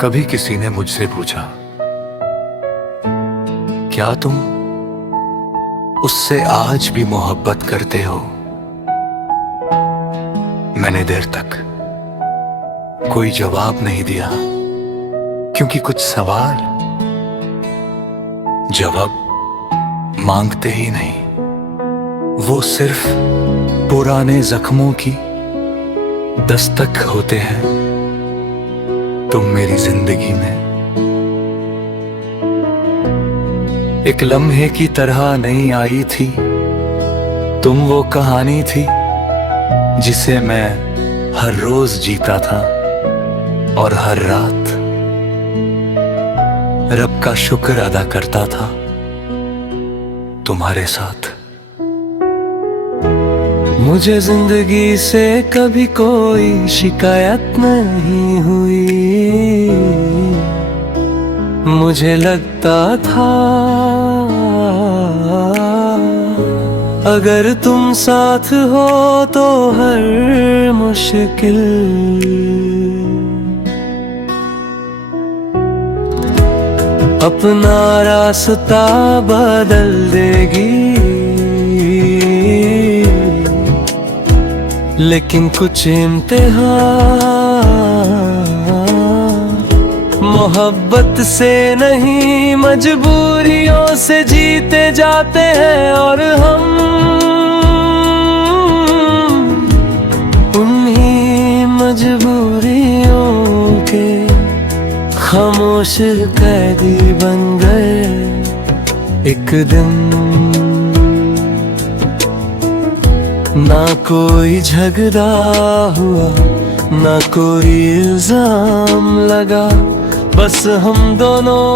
कभी किसी ने मुझसे पूछा, क्या तुम उससे आज भी मोहब्बत करते हो? मैंने देर तक कोई जवाब नहीं दिया, क्योंकि कुछ सवाल जवाब मांगते ही नहीं। वो सिर्फ पुराने जख्मों की दस्तक होते हैं। तुम मेरी जिंदगी में एक लम्हे की तरह नहीं आई थी। तुम वो कहानी थी जिसे मैं हर रोज जीता था, और हर रात रब का शुक्र अदा करता था तुम्हारे साथ। मुझे जिंदगी से कभी कोई शिकायत नहीं हुई। मुझे लगता था अगर तुम साथ हो तो हर मुश्किल अपना रास्ता बदल देगी। लेकिन कुछ इम्तिहान मोहब्बत से नहीं, मजबूरियों से जीते जाते हैं। और हम उन्हीं मजबूरियों के खामोश कैदी बन गए एक दिन। ना कोई झगड़ा हुआ, ना कोई इल्जाम लगा, बस हम दोनों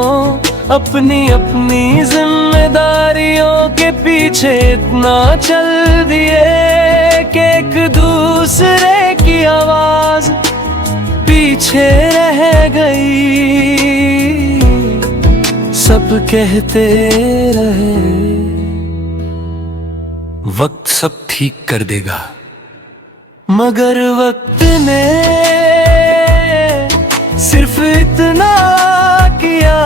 अपनी अपनी जिम्मेदारियों के पीछे इतना चल दिए कि एक दूसरे की आवाज पीछे रह गई। सब कहते रहे वक्त सब ठीक कर देगा, मगर वक्त ने सिर्फ इतना किया।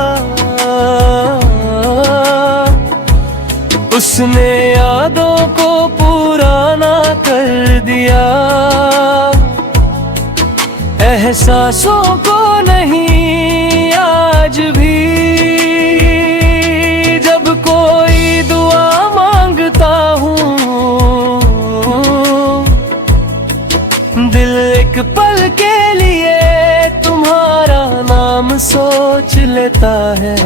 उसने यादों को पुराना कर दिया, एहसासों को नहीं। आज भी जब कोई दुआ मांगता हूँ, दिल एक पल के लिए तुम्हारा नाम सोच लेता है,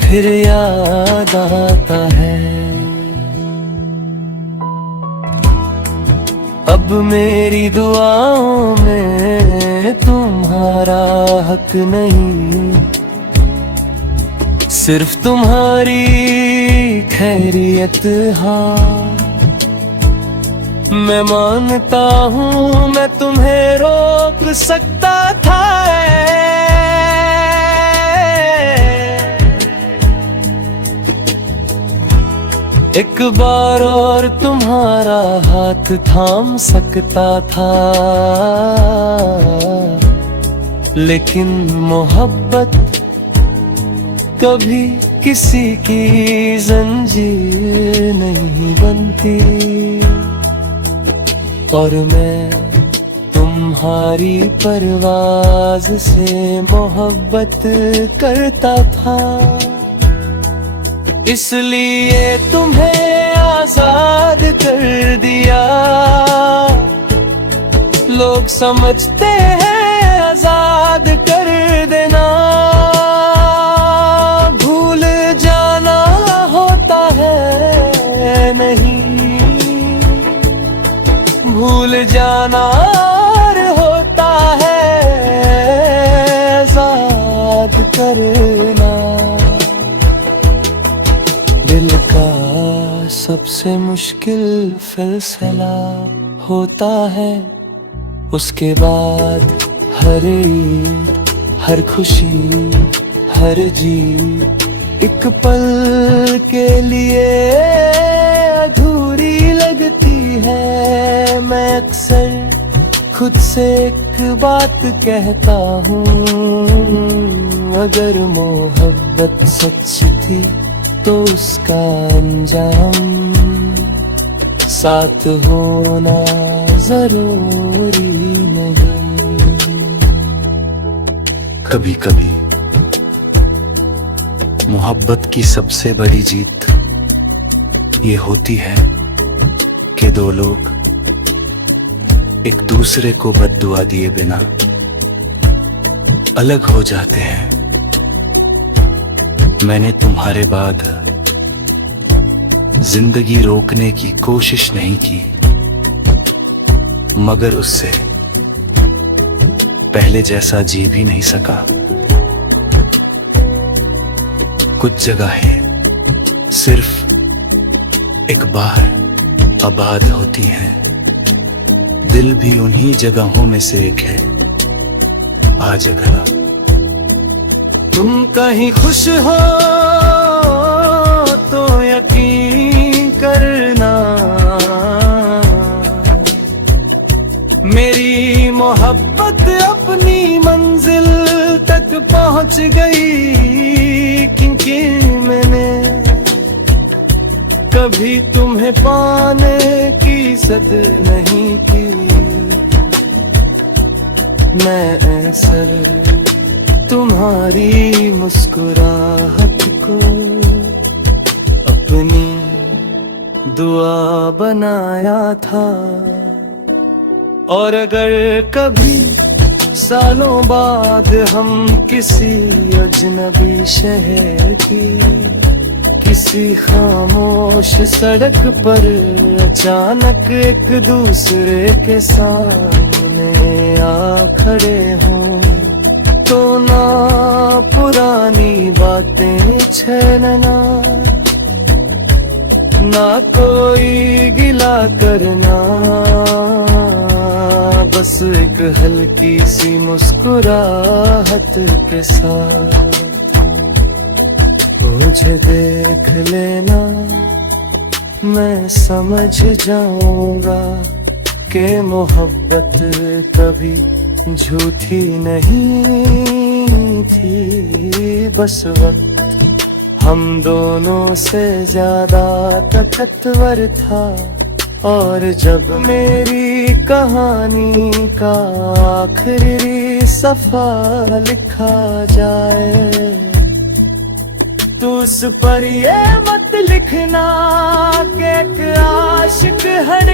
फिर याद आता है। अब मेरी दुआओं में तुम्हारा हक नहीं, सिर्फ तुम्हारी खैरियत। हाँ, मैं मानता हूँ मैं तुम्हें रोक सकता था, एक बार और तुम्हारा हाथ थाम सकता था। लेकिन मोहब्बत कभी किसी की जंजीर नहीं बनती, और मैं तुम्हारी परवाज़ से मोहब्बत करता था। इसलिए तुम्हें आजाद कर दिया। लोग समझते हैं आजाद कर देना भूल जाना होता है, नहीं भूल जाना होता है आजाद करना। दिल का सबसे मुश्किल फैसला होता है, उसके बाद हर ईद, हर खुशी, हर जीत एक पल के लिए अधूरी लगती है। मैं अक्सर खुद से एक बात कहता हूँ, अगर मोहब्बत सच थी तो उसका अंजाम साथ होना जरूरी नहीं। कभी कभी मोहब्बत की सबसे बड़ी जीत ये होती है कि दो लोग एक दूसरे को बद्दुआ दिए बिना अलग हो जाते हैं। मैंने तुम्हारे बाद जिंदगी रोकने की कोशिश नहीं की, मगर उससे पहले जैसा जी भी नहीं सका। कुछ जगहें सिर्फ एक बार आबाद होती हैं, दिल भी उन्हीं जगहों में से एक है। आज अगर तुम कहीं खुश हो तो यकीन करना, मेरी मोहब्बत अपनी मंजिल तक पहुंच गई, क्योंकि मैंने कभी तुम्हें पाने की सद नहीं की। मैं ऐसा तुम्हारी मुस्कुराहट को अपनी दुआ बनाया था, और अगर कभी सालों बाद हम किसी अजनबी शहर की किसी खामोश सड़क पर अचानक एक दूसरे के सामने आ खड़े हों, तो ना पुरानी बातें छेड़ना, ना कोई गिला करना, बस एक हल्की सी मुस्कुराहट के साथ मुझे देख लेना। मैं समझ जाऊंगा कि मोहब्बत कभी झूठी नहीं थी, बस वक्त हम दोनों से ज्यादा ताकतवर था। और जब मेरी कहानी का आखिरी सफा लिखा जाए, तो उस पर ये मत लिखना कि एक आशिक हर